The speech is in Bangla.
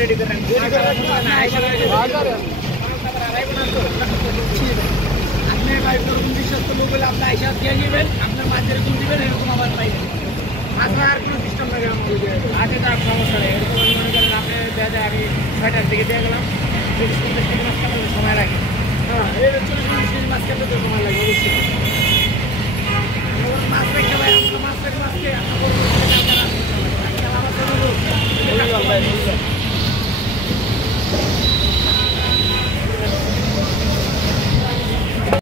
রেডি করেন আপনি ভাই বিশ্বস্ত লোক বলে আপনি আইসা দিয়ে যাবেন আপনার মাছ যেরকম দিবেন এরকম আবার পাইবেন মাছ আর কোনো সিস্টেম লাগে আগে তার সমস্যা নেই এরকম মনে করেন আপনি দেখা যায় আমি 6টার দিকে দিয়ে গেলাম 40-50 মাছ কাটাতে সময় লাগে হ্যাঁ এই 40-50 মাছ কাটাতে সময় লাগে অবশ্যই